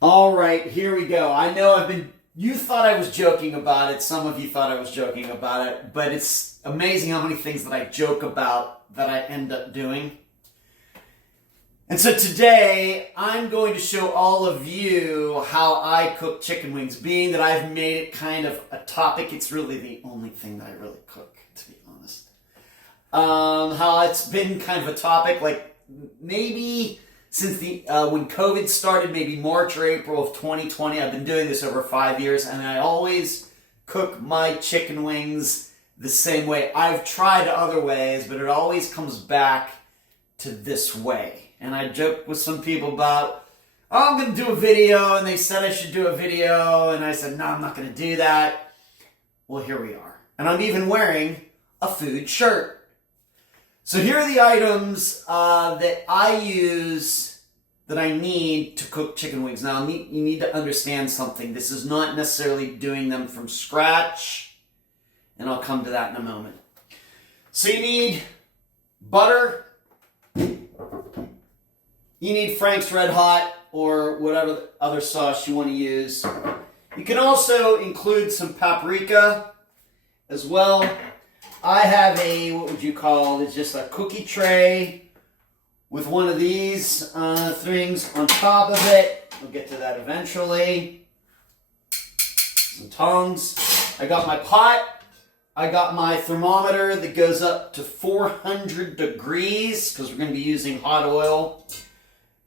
All right, here we go. I know you thought I was joking about it. Some of you thought I was joking about it, but it's amazing how many things that I joke about that I end up doing. And so today, I'm going to show all of you how I cook chicken wings. Being that I've made it kind of a topic, it's really the only thing that I really cook, to be honest. How it's been kind of a topic, like maybe since when COVID started, maybe March or April of 2020. I've been doing this over 5 years, and I always cook my chicken wings the same way. I've tried other ways, but it always comes back to this way. And I joked with some people about, oh, I'm going to do a video, and they said I should do a video, and I said, no, I'm not going to do that. Well, here we are. And I'm even wearing a food shirt. So here are the items that I use that I need to cook chicken wings. Now, you need to understand something. This is not necessarily doing them from scratch, and I'll come to that in a moment. So you need butter. You need Frank's Red Hot or whatever other sauce you want to use. You can also include some paprika as well. I have what would you call it? It's just a cookie tray with one of these things on top of it. We'll get to that eventually. Some tongs. I got my pot. I got my thermometer that goes up to 400 degrees because we're going to be using hot oil.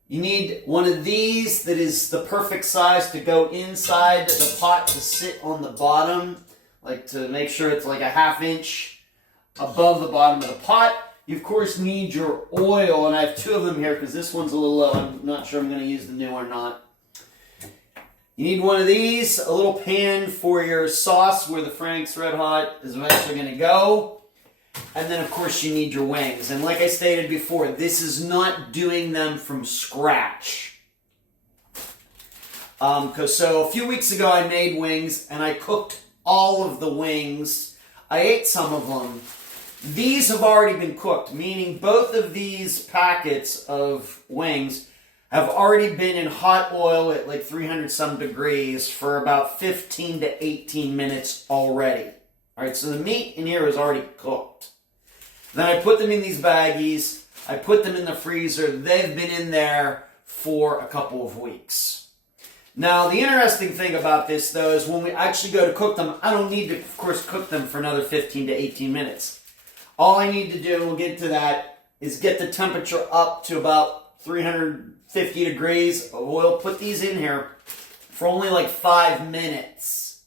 You need one of these that is the perfect size to go inside the pot to sit on the bottom, like to make sure it's like a ½ inch above the bottom of the pot. You, of course, need your oil, and I have two of them here because this one's a little low. I'm not sure I'm going to use the new or not. You need one of these, a little pan for your sauce where the Frank's Red Hot is eventually going to go. And then, of course, you need your wings. And like I stated before, this is not doing them from scratch. So a few weeks ago, I made wings, and I cooked all of the wings. I ate some of them. These have already been cooked, meaning both of these packets of wings have already been in hot oil at like 300 some degrees for about 15 to 18 minutes already. All right, so the meat in here is already cooked. Then I put them in these baggies. I put them in the freezer. They've been in there for a couple of weeks. Now, the interesting thing about this, though, is when we actually go to cook them, I don't need to, of course, cook them for another 15 to 18 minutes. All I need to do, and we'll get to that, is get the temperature up to about 350 degrees of oil. Put these in here for only like 5 minutes,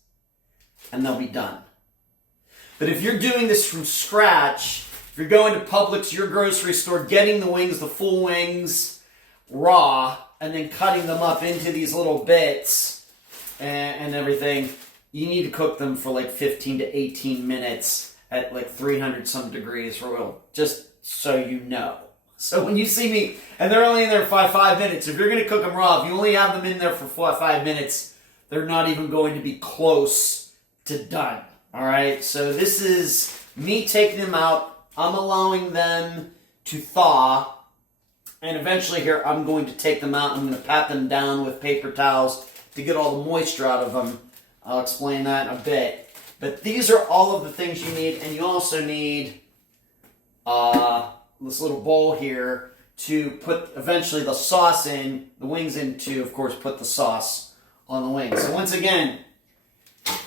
and they'll be done. But if you're doing this from scratch, if you're going to Publix, your grocery store, getting the wings, the full wings, raw, and then cutting them up into these little bits and everything, you need to cook them for like 15 to 18 minutes at like 300 some degrees for oil, just so you know. So when you see me, and they're only in there for 5 minutes, if you're going to cook them raw, if you only have them in there for 5 minutes, they're not even going to be close to done. All right, so this is me taking them out. I'm allowing them to thaw. And eventually here, I'm going to take them out. I'm going to pat them down with paper towels to get all the moisture out of them. I'll explain that in a bit. But these are all of the things you need. And you also need this little bowl here to put eventually the sauce in, the wings in to, of course, put the sauce on the wings. So once again,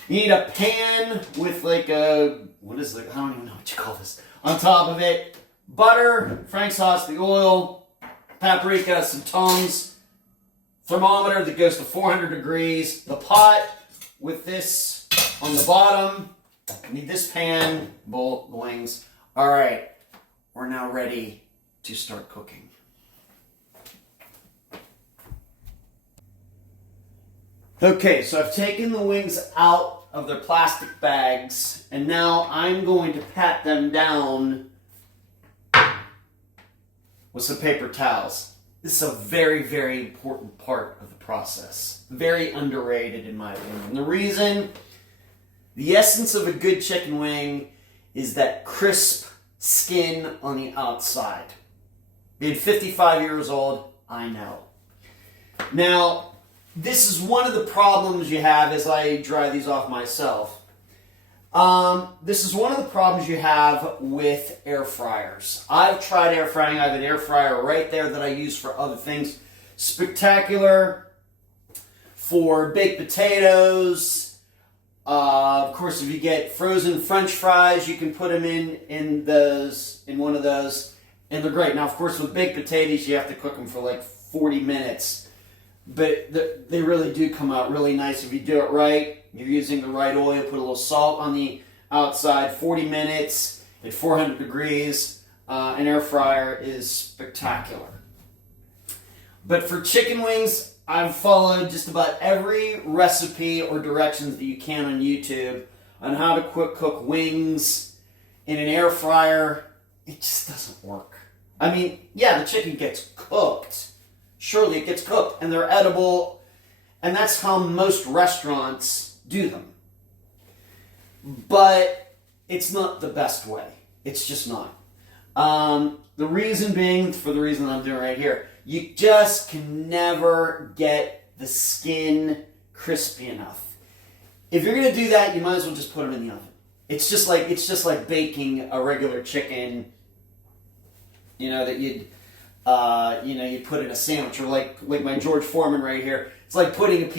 you need a pan with like a, I don't even know what you call this, on top of it. Butter, Frank's sauce, the oil, paprika, some tongs, thermometer that goes to 400 degrees, the pot with this on the bottom. I need this pan, bowl, the wings. All right, we're now ready to start cooking. Okay, so I've taken the wings out of their plastic bags, and now I'm going to pat them down with some paper towels. This is a very, very important part of the process. Very underrated in my opinion. The reason, the essence of a good chicken wing is that crisp skin on the outside. Being 55 years old, I know. Now, this is one of the problems you have as I dry these off myself. This is one of the problems you have with air fryers. I've tried air frying. I have an air fryer right there that I use for other things. Spectacular for baked potatoes. Of course, if you get frozen French fries, you can put them in one of those, and they're great. Now, of course, with baked potatoes, you have to cook them for like 40 minutes, but they really do come out really nice if you do it right. You're using the right oil, put a little salt on the outside, 40 minutes at 400 degrees. An air fryer is spectacular. But for chicken wings, I've followed just about every recipe or directions that you can on YouTube on how to cook wings in an air fryer. It just doesn't work. I mean, yeah, the chicken gets cooked. Surely it gets cooked, and they're edible, and that's how most restaurants do them. But it's not the best way. It's just not. The reason being, for the reason I'm doing right here, you just can never get the skin crispy enough. If you're going to do that, you might as well just put them in the oven. It's just like baking a regular chicken, that you'd put in a sandwich, or like my George Foreman right here. It's like putting a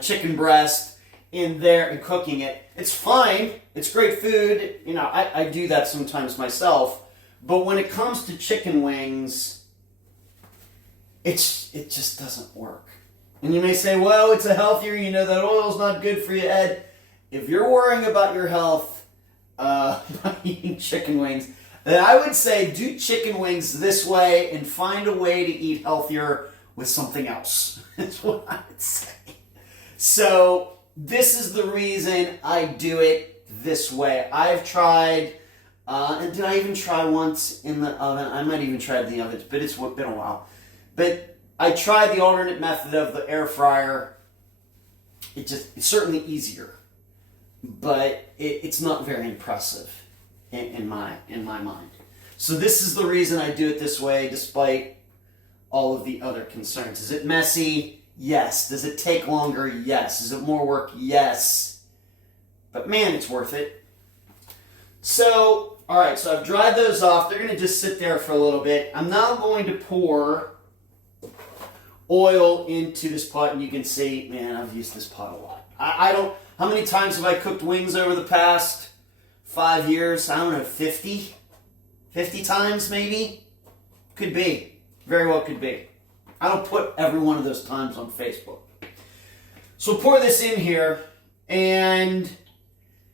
chicken breast in there and cooking it. It's fine. It's great food. I do that sometimes myself. But when it comes to chicken wings, it just doesn't work. And you may say, well, it's a healthier, that oil's not good for you, Ed. If you're worrying about your health by eating chicken wings, then I would say do chicken wings this way and find a way to eat healthier with something else. That's what I would say. So this is the reason I do it this way. I've tried, and did I even try once in the oven? I might even try it in the oven, but it's been a while. But I tried the alternate method of the air fryer. It's certainly easier, but it's not very impressive in my mind. So this is the reason I do it this way, despite all of the other concerns. Is it messy? Yes. Does it take longer? Yes. Is it more work? Yes. But man, it's worth it. So, all right, so I've dried those off. They're going to just sit there for a little bit. I'm now going to pour oil into this pot, and you can see, man, I've used this pot a lot. How many times have I cooked wings over the past 5 years? I don't know, 50? 50 times maybe? Could be. Very well could be. I don't put every one of those times on Facebook. So pour this in here, and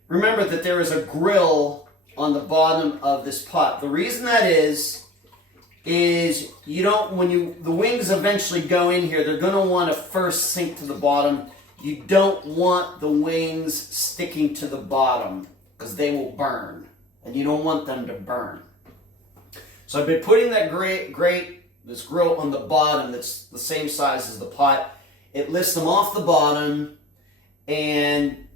remember that there is a grill on the bottom of this pot. The reason that is you don't, the wings eventually go in here, they're going to want to first sink to the bottom. You don't want the wings sticking to the bottom because they will burn, and you don't want them to burn. So I've been putting that this grill on the bottom that's the same size as the pot. It lifts them off the bottom, and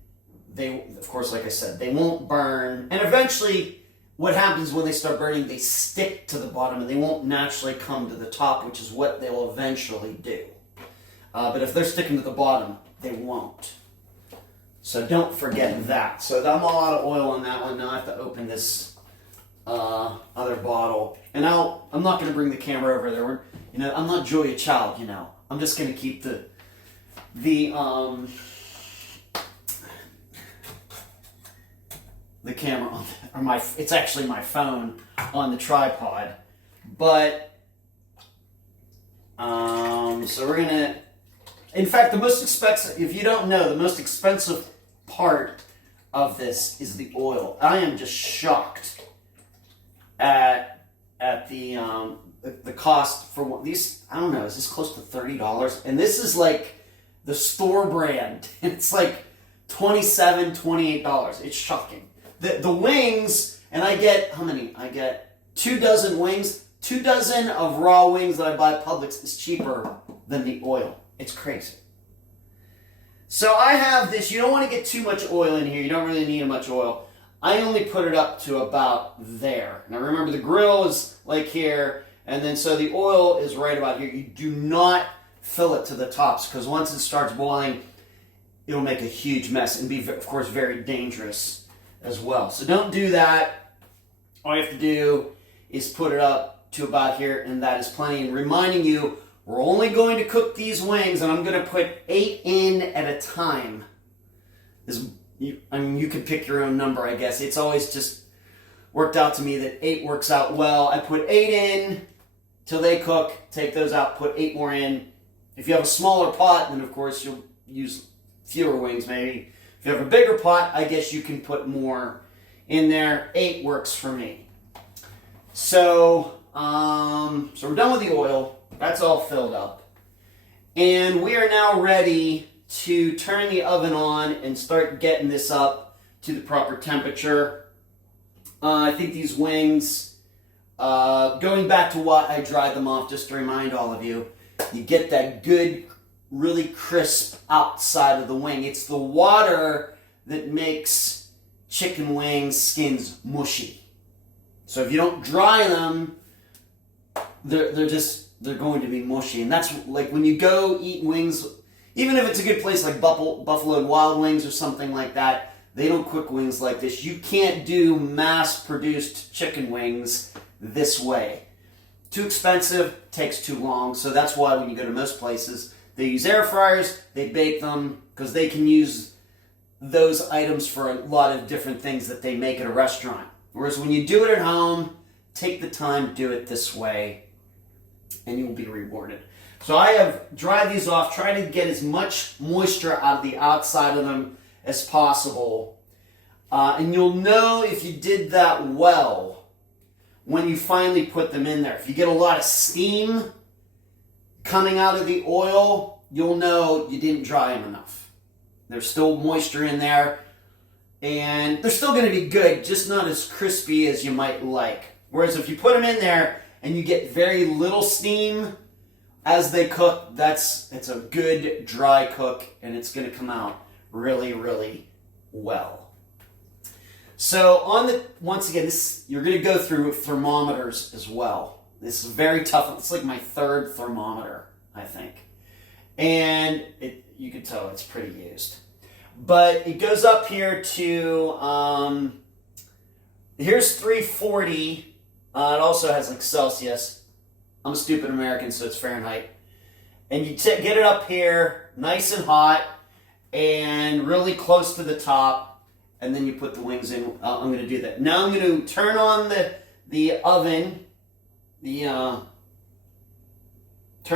they, of course, like I said, they won't burn. And eventually, what happens when they start burning, they stick to the bottom, and they won't naturally come to the top, which is what they will eventually do. But if they're sticking to the bottom, they won't. So don't forget that. So I'm all out of oil on that one. Now I have to open this other bottle. And I'm not going to bring the camera over there. I'm not Julia Child, I'm just going to keep the camera on, or it's actually my phone on the tripod. But, so we're going to, in fact, the most expensive, if you don't know, the most expensive part of this is the oil. I am just shocked at the cost for one. These, I don't know, is this close to $30? And this is like the store brand. And it's like $27, $28. It's shocking. The wings, and I get, how many? I get 2 dozen wings. 2 dozen of raw wings that I buy at Publix is cheaper than the oil. It's crazy. So I have this, you don't want to get too much oil in here. You don't really need much oil. I only put it up to about there. Now remember, the grill is like here, and then so the oil is right about here. You do not fill it to the tops, because once it starts boiling, it'll make a huge mess and be, of course, very dangerous as well. So don't do that. All you have to do is put it up to about here, and that is plenty. And reminding you, we're only going to cook these wings, and I'm going to put 8 in at a time. You can pick your own number, I guess. It's always just worked out to me that 8 works out well. I put 8 in till they cook, take those out, put 8 more in. If you have a smaller pot, then of course you'll use fewer wings maybe. If you have a bigger pot, I guess you can put more in there. 8 works for me. So we're done with the oil. That's all filled up. And we are now ready to turn the oven on and start getting this up to the proper temperature. I think these wings, going back to what I dried them off, just to remind all of you, you get that good, really crisp outside of the wing. It's the water that makes chicken wings skins mushy. So if you don't dry them, they're going to be mushy. And that's like when you go eat wings, even if it's a good place like Buffalo Wild Wings or something like that, they don't cook wings like this. You can't do mass-produced chicken wings this way. Too expensive, takes too long. So that's why when you go to most places, they use air fryers, they bake them, because they can use those items for a lot of different things that they make at a restaurant. Whereas when you do it at home, take the time to do it this way, and you'll be rewarded. So I have dried these off, trying to get as much moisture out of the outside of them as possible. And you'll know if you did that well when you finally put them in there. If you get a lot of steam coming out of the oil, you'll know you didn't dry them enough. There's still moisture in there, and they're still going to be good, just not as crispy as you might like. Whereas if you put them in there and you get very little steam as they cook, it's a good dry cook, and it's going to come out really, really well. So once again, you're going to go through thermometers as well. This is very tough. It's like my 3rd thermometer, I think. And you can tell it's pretty used. But it goes up here to, here's 340. It also has like Celsius. I'm a stupid American, so it's Fahrenheit. And you get it up here, nice and hot, and really close to the top. And then you put the wings in. I'm going to do that. Now I'm going to turn on the oven. Turn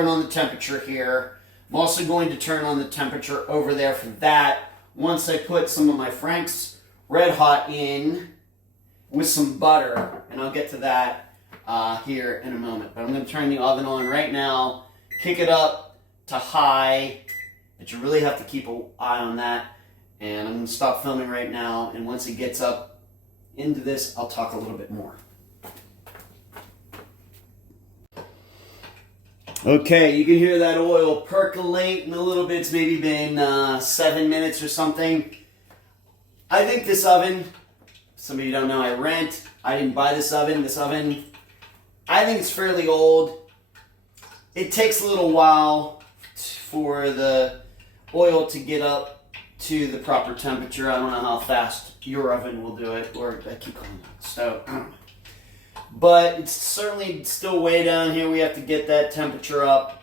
on the temperature here. I'm also going to turn on the temperature over there for that. Once I put some of my Frank's Red Hot in with some butter, and I'll get to that here in a moment. But I'm going to turn the oven on right now, kick it up to high, but you really have to keep an eye on that. And I'm going to stop filming right now, and once it gets up into this, I'll talk a little bit more. Okay, you can hear that oil percolating a little bit. It's maybe been 7 minutes or something. I think this oven, some of you don't know, I rent. I didn't buy this oven. This oven, I think it's fairly old. It takes a little while for the oil to get up to the proper temperature. I don't know how fast your oven will do it, or I keep calling it stove. But it's certainly still way down here. We have to get that temperature up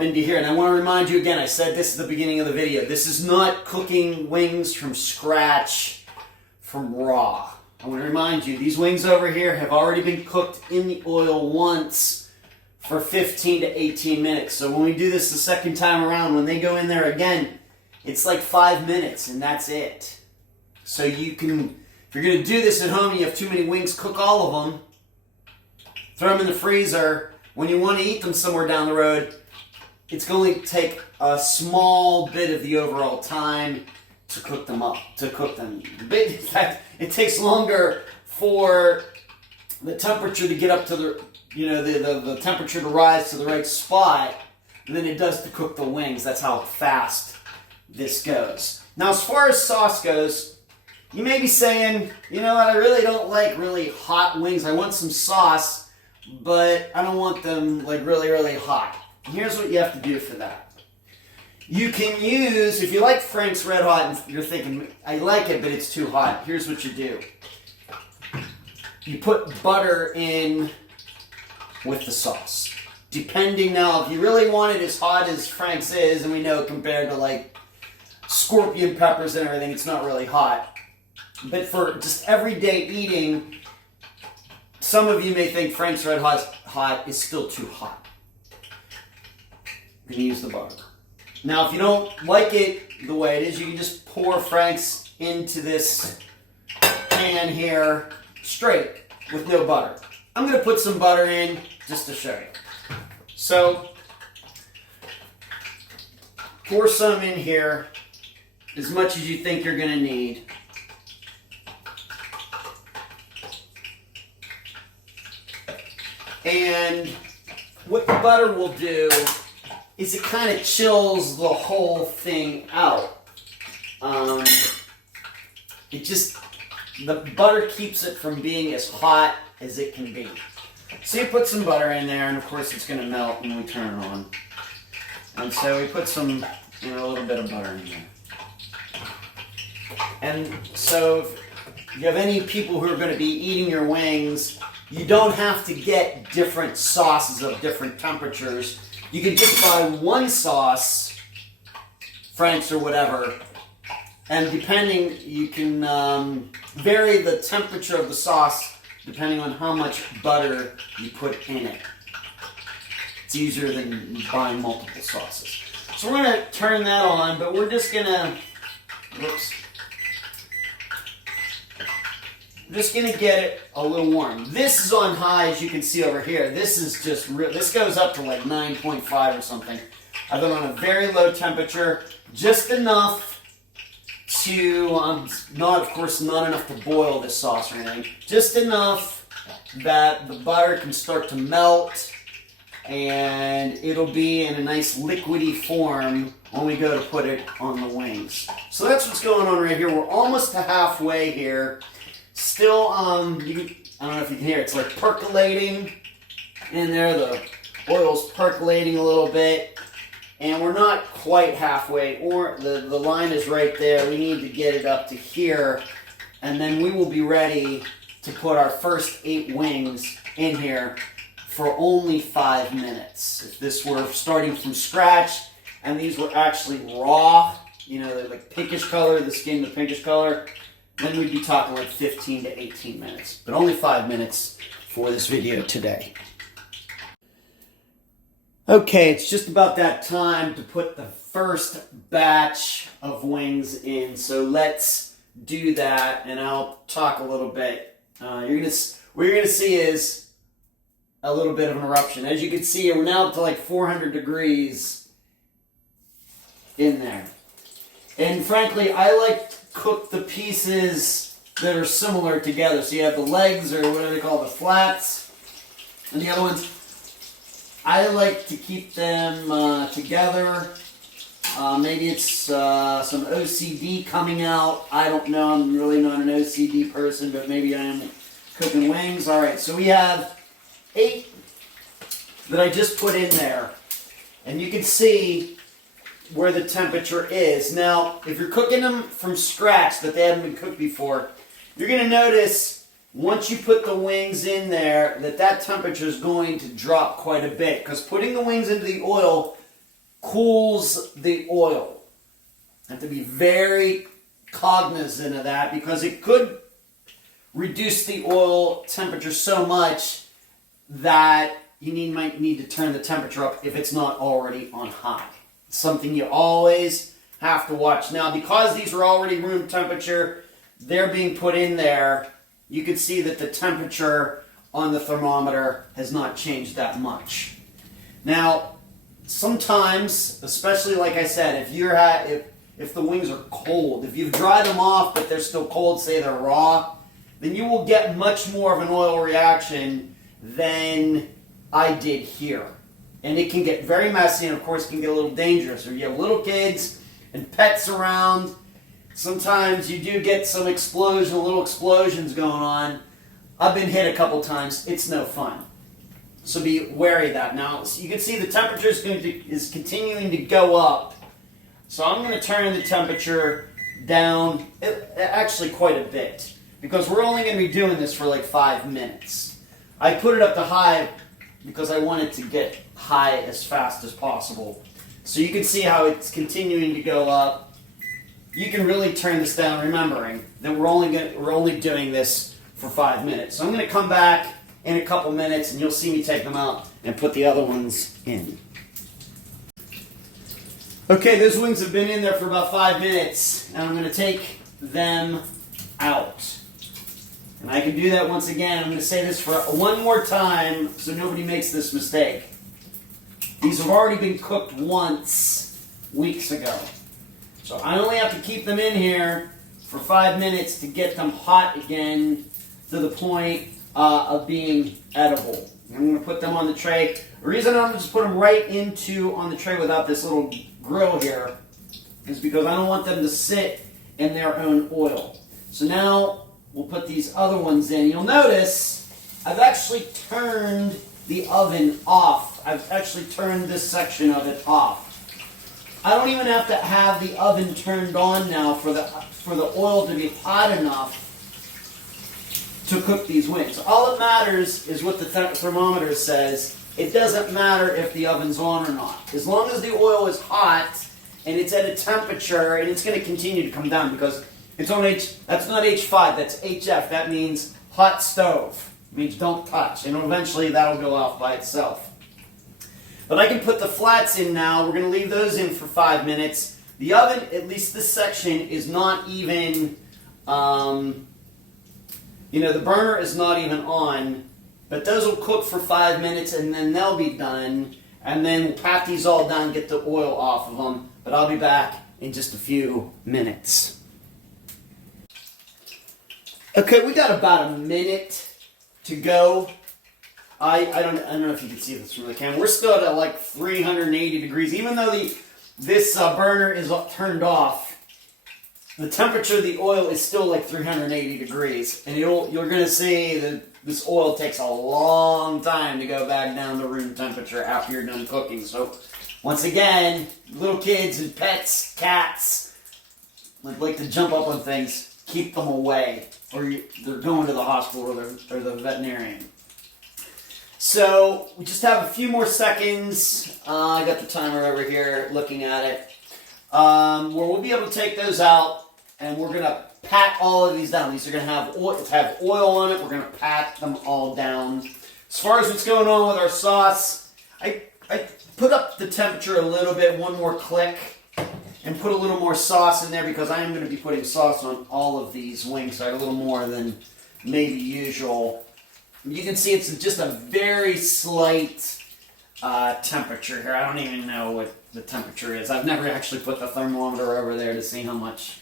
into here. And I want to remind you again, I said this at the beginning of the video, this is not cooking wings from scratch, from raw. I want to remind you, these wings over here have already been cooked in the oil once for 15 to 18 minutes. So when we do this the second time around, when they go in there again, it's like 5 minutes, and that's it. So you can, if you're going to do this at home and you have too many wings, cook all of them. Throw them in the freezer. When you want to eat them somewhere down the road, it's going to take a small bit of the overall time to cook them up, In fact, it takes longer for the temperature to get up to the temperature to rise to the right spot than it does to cook the wings. That's how fast this goes. Now, as far as sauce goes, you may be saying, you know what, I really don't like really hot wings. I want some sauce, but I don't want them like really, really hot. Here's what you have to do for that. You can use, if you like Frank's Red Hot and you're thinking, I like it, but it's too hot, here's what you do. You put butter in with the sauce. Depending now, if you really want it as hot as Frank's is, and we know compared to like scorpion peppers and everything, it's not really hot. But for just everyday eating, some of you may think Frank's Red Hot is still too hot. You can use the butter. Now, if you don't like it the way it is, you can just pour Frank's into this pan here straight with no butter. I'm going to put some butter in just to show you. So, pour some in here, as much as you think you're going to need. And what the butter will do is it kind of chills the whole thing out. The butter keeps it from being as hot as it can be. So you put some butter in there, and of course it's going to melt when we turn it on. And so we put some, a little bit of butter in there. And so if you have any people who are going to be eating your wings, you don't have to get different sauces of different temperatures. You can just buy one sauce, Frank's or whatever, and depending, you can vary the temperature of the sauce depending on how much butter you put in it. It's easier than buying multiple sauces. So we're going to turn that on, but we're just going to, get it a little warm. This is on high, as you can see over here. This is just this goes up to like 9.5 or something. I've been on a very low temperature, just enough to, not enough to boil this sauce or anything, just enough that the butter can start to melt and it'll be in a nice liquidy form when we go to put it on the wings. So that's what's going on right here. We're almost to halfway here. Still, I don't know if you can hear, it's like percolating in there. The oil's percolating a little bit. And we're not quite halfway, or the line is right there. We need to get it up to here. And then we will be ready to put our first 8 wings in here for only 5 minutes. If this were starting from scratch, and these were actually raw, they're like pinkish color, the skin, the pinkish color, then we'd be talking like 15 to 18 minutes. But only 5 minutes for this video today. Okay, it's just about that time to put the first batch of wings in. So let's do that, and I'll talk a little bit. What you're gonna see is a little bit of an eruption. As you can see, we're now up to like 400 degrees in there. And frankly, I like to cook the pieces that are similar together. So you have the legs, or what do they call the flats, and the other ones. I like to keep them together. Maybe it's some OCD coming out. I don't know. I'm really not an OCD person, but maybe I am cooking wings. All right, so we have 8 that I just put in there. And you can see where the temperature is. Now, if you're cooking them from scratch, that they haven't been cooked before, you're going to notice once you put the wings in there, that temperature is going to drop quite a bit, because putting the wings into the oil cools the oil. You have to be very cognizant of that, because it could reduce the oil temperature so much that you might need to turn the temperature up if it's not already on high. It's something you always have to watch. Now, because these are already room temperature, they're being put in there. You can see that the temperature on the thermometer has not changed that much. Now, sometimes, especially like I said, if the wings are cold, if you've dried them off but they're still cold, say they're raw, then you will get much more of an oil reaction than I did here. And it can get very messy, and of course it can get a little dangerous. If you have little kids and pets around, sometimes you do get some little explosions going on. I've been hit a couple times. It's no fun. So be wary of that. Now, you can see the temperature is continuing to go up. So I'm going to turn the temperature down actually quite a bit, because we're only going to be doing this for like 5 minutes. I put it up to high because I want it to get high as fast as possible. So you can see how it's continuing to go up. You can really turn this down, remembering that we're only doing this for 5 minutes. So I'm going to come back in a couple minutes, and you'll see me take them out and put the other ones in. Okay, those wings have been in there for about 5 minutes, and I'm going to take them out. And I can do that once again. I'm going to say this for one more time so nobody makes this mistake. These have already been cooked once weeks ago. So I only have to keep them in here for 5 minutes to get them hot again to the point of being edible. I'm going to put them on the tray. The reason I'm just put them right on the tray without this little grill here is because I don't want them to sit in their own oil. So now we'll put these other ones in. You'll notice I've actually turned the oven off. I've actually turned this section of it off. I don't even have to have the oven turned on now for the oil to be hot enough to cook these wings. All that matters is what the thermometer says. It doesn't matter if the oven's on or not. As long as the oil is hot and it's at a temperature, and it's going to continue to come down because it's on that's not H5, that's HF. That means hot stove. It means don't touch. And eventually that'll go off by itself. But I can put the flats in now. We're going to leave those in for 5 minutes. The oven, at least this section, is not even, the burner is not even on. But those will cook for 5 minutes, and then they'll be done. And then we'll pat these all down, get the oil off of them. But I'll be back in just a few minutes. Okay, we got about a minute to go. I don't know if you can see this from the camera. We're still at like 380 degrees. Even though this burner is turned off, the temperature of the oil is still like 380 degrees. And you're going to see that this oil takes a long time to go back down to room temperature after you're done cooking. So once again, little kids and pets, cats, like to jump up on things, keep them away. Or they're going to the hospital or the veterinarian. So we just have a few more seconds. I got the timer over here looking at it. Where we'll be able to take those out, and we're going to pat all of these down. These are going to have oil on it. We're going to pat them all down. As far as what's going on with our sauce, I put up the temperature a little bit, one more click, and put a little more sauce in there because I am going to be putting sauce on all of these wings, so I have a little more than maybe usual. You can see it's just a very slight temperature here. I don't even know what the temperature is. I've never actually put the thermometer over there to see how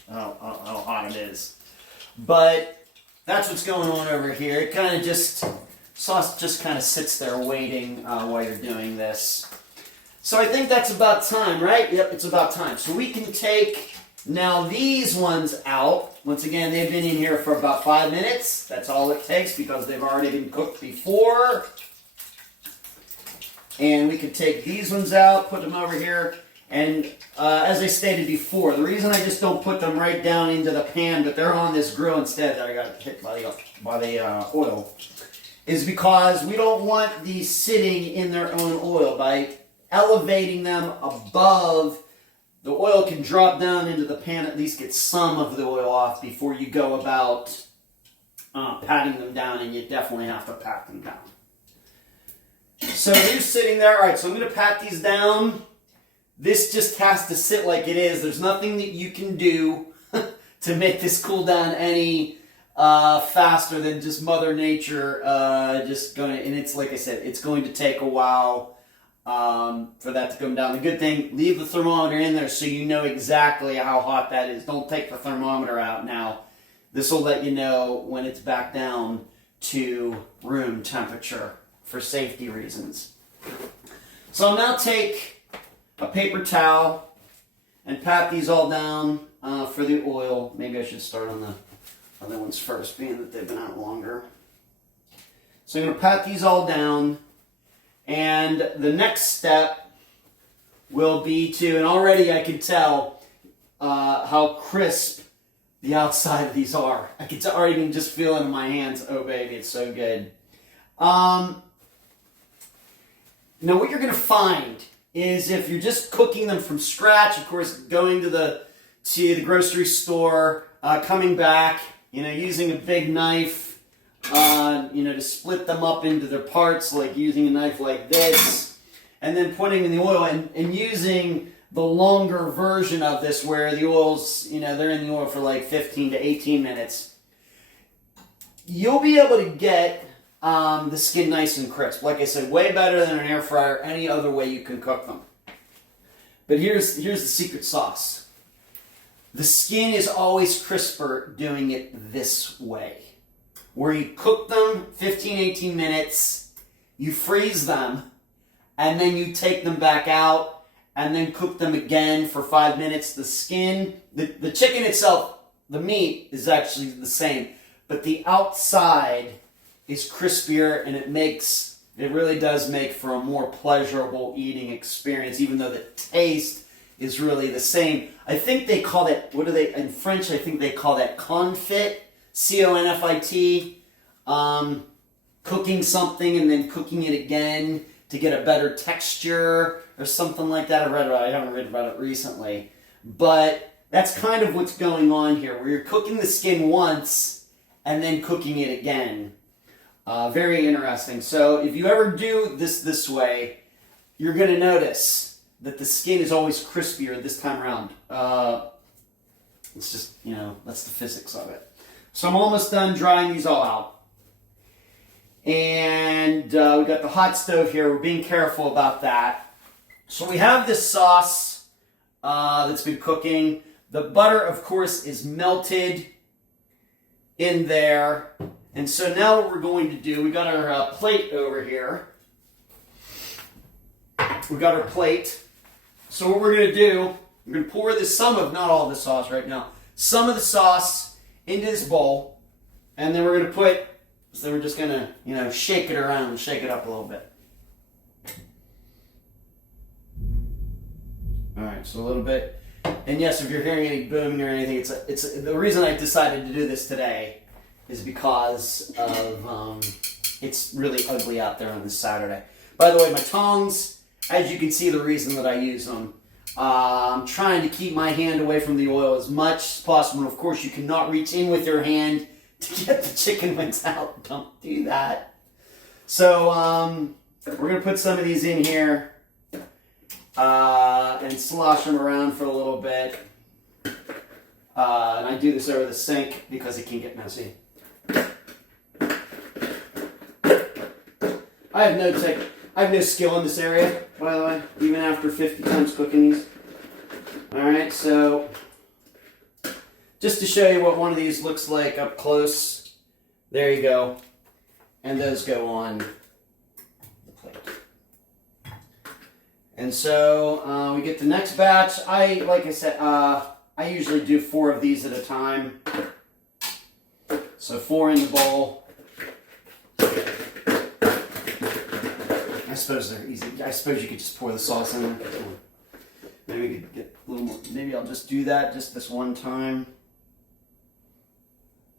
hot it is. But that's what's going on over here. It kind of sauce just kind of sits there waiting while you're doing this. So I think that's about time, right? Yep, it's about time. So we can take now these ones out. Once again, they've been in here for about 5 minutes. That's all it takes because they've already been cooked before. And we could take these ones out, put them over here. And as I stated before, the reason I just don't put them right down into the pan, but they're on this grill instead that I got hit by the oil, is because we don't want these sitting in their own oil. By elevating them above, the oil can drop down into the pan, at least get some of the oil off before you go about patting them down, and you definitely have to pat them down. So they're sitting there. All right, so I'm going to pat these down. This just has to sit like it is. There's nothing that you can do to make this cool down any faster than just Mother Nature and it's like I said, it's going to take a while for that to come down. The good thing, leave the thermometer in there so you know exactly how hot that is. Don't take the thermometer out now. This will let you know when it's back down to room temperature for safety reasons. So I'll now take a paper towel and pat these all down for the oil. Maybe I should start on the other ones first, being that they've been out longer. So I'm going to pat these all down. And the next step will be to, and already I can tell how crisp the outside of these are. I can already just feel it in my hands. Oh baby, it's so good. Now what you're going to find is if you're just cooking them from scratch, of course, going to the grocery store, coming back, using a big knife, to split them up into their parts, like using a knife like this, and then putting in the oil and using the longer version of this where the oils, they're in the oil for like 15 to 18 minutes. You'll be able to get the skin nice and crisp. Like I said, way better than an air fryer, any other way you can cook them. But here's the secret sauce. The skin is always crisper doing it this way. Where you cook them 15, 18 minutes, you freeze them, and then you take them back out, and then cook them again for 5 minutes. The skin, the chicken itself, the meat is actually the same, but the outside is crispier, and it really does make for a more pleasurable eating experience, even though the taste is really the same. I think they call it, in French, I think they call that confit, C-O-N-F-I-T, cooking something and then cooking it again to get a better texture or something like that. I haven't read about it recently. But that's kind of what's going on here, where you're cooking the skin once and then cooking it again. Very interesting. So if you ever do this way, you're going to notice that the skin is always crispier this time around. It's just, that's the physics of it. So I'm almost done drying these all out. And we got the hot stove here. We're being careful about that. So we have this sauce that's been cooking. The butter, of course, is melted in there. And so now what we're going to do, we got our plate over here. We got our plate. So what we're going to do, we're going to pour not all of the sauce right now, some of the sauce into this bowl. And then we're going to we're just going to, shake it around and shake it up a little bit. All right, so a little bit. And yes, if you're hearing any booming or anything, it's the reason I decided to do this today is because of it's really ugly out there on this Saturday. By the way, my tongs, as you can see, the reason that I use them, I'm trying to keep my hand away from the oil as much as possible. And of course, you cannot reach in with your hand to get the chicken wings out. Don't do that. So we're going to put some of these in here and slosh them around for a little bit. And I do this over the sink because it can get messy. I have no skill in this area, by the way, even after 50 times cooking these. Alright, so just to show you what one of these looks like up close, there you go. And those go on the plate. And so we get the next batch. Like I said, I usually do 4 of these at a time. So 4 in the bowl. I suppose they're easy. I suppose you could just pour the sauce in there. Maybe we could get a little more. Maybe I'll just do that just this one time.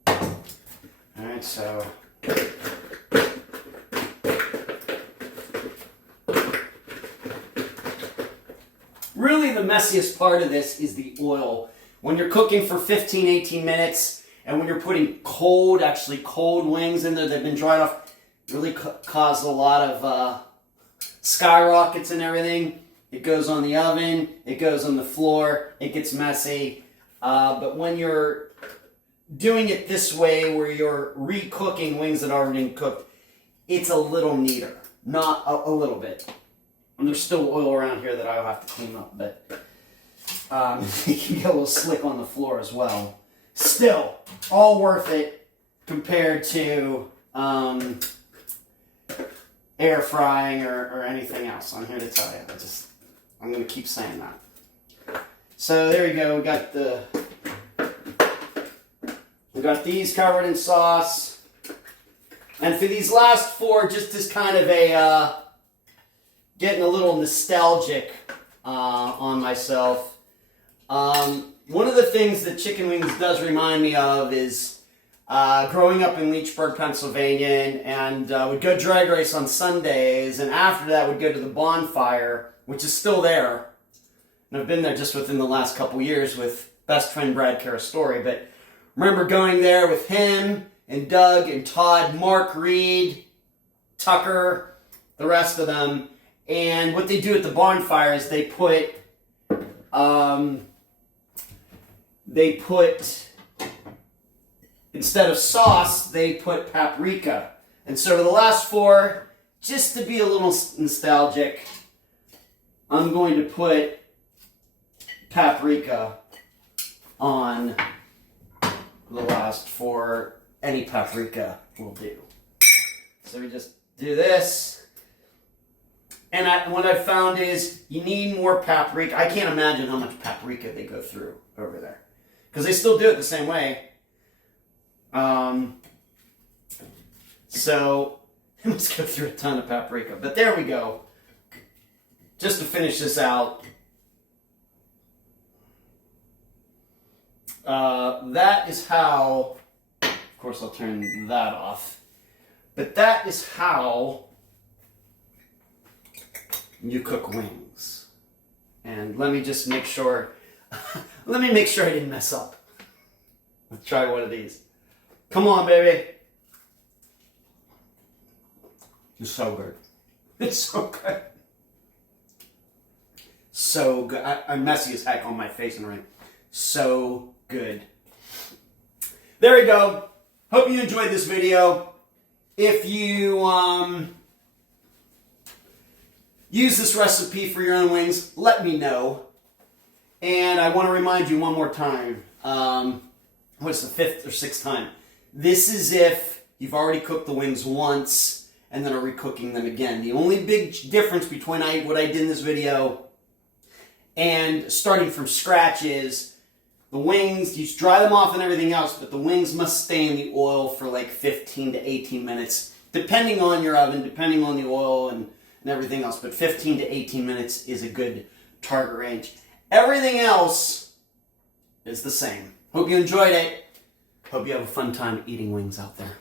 Alright, so. Really, the messiest part of this is the oil. When you're cooking for 15, 18 minutes, and when you're putting cold wings in there, they've been dried off, really cause a lot of skyrockets and everything. It goes on the oven, it goes on the floor, it gets messy. But when you're doing it this way, where you're re-cooking wings that already been cooked, it's a little neater. Not a little bit. And there's still oil around here that I'll have to clean up, but it can get a little slick on the floor as well. Still, all worth it compared to air frying or anything else. I'm here to tell you. I'm going to keep saying that. So there you go. We got these covered in sauce. And for these last 4, just as kind of getting a little nostalgic on myself. One of the things that chicken wings does remind me of is growing up in Leechburg, Pennsylvania, and would go drag race on Sundays, and after that would go to the bonfire, which is still there. And I've been there just within the last couple years with best friend Brad Carastori, but remember going there with him and Doug and Todd, Mark Reed, Tucker, the rest of them. And what they do at the bonfire is they put instead of sauce, they put paprika. And so for the last four, just to be a little nostalgic, I'm going to put paprika on the last four. Any paprika will do. So we just do this. And what I found is you need more paprika. I can't imagine how much paprika they go through over there, because they still do it the same way. So I must go through a ton of paprika. But there we go. Just to finish this out. That is how, of course I'll turn that off, but that is how you cook wings. And let me just make sure, let me make sure I didn't mess up. Let's try one of these. Come on, baby. It's so good. It's so good. So good. I'm messy as heck on my face and everything. So good. There we go. Hope you enjoyed this video. If you use this recipe for your own wings, let me know. And I want to remind you one more time. What's the fifth or sixth time? This is if you've already cooked the wings once and then are recooking them again. The only big difference between what I did in this video and starting from scratch is the wings, you dry them off and everything else, but the wings must stay in the oil for like 15 to 18 minutes, depending on your oven, depending on the oil and everything else. But 15 to 18 minutes is a good target range. Everything else is the same. Hope you enjoyed it. Hope you have a fun time eating wings out there.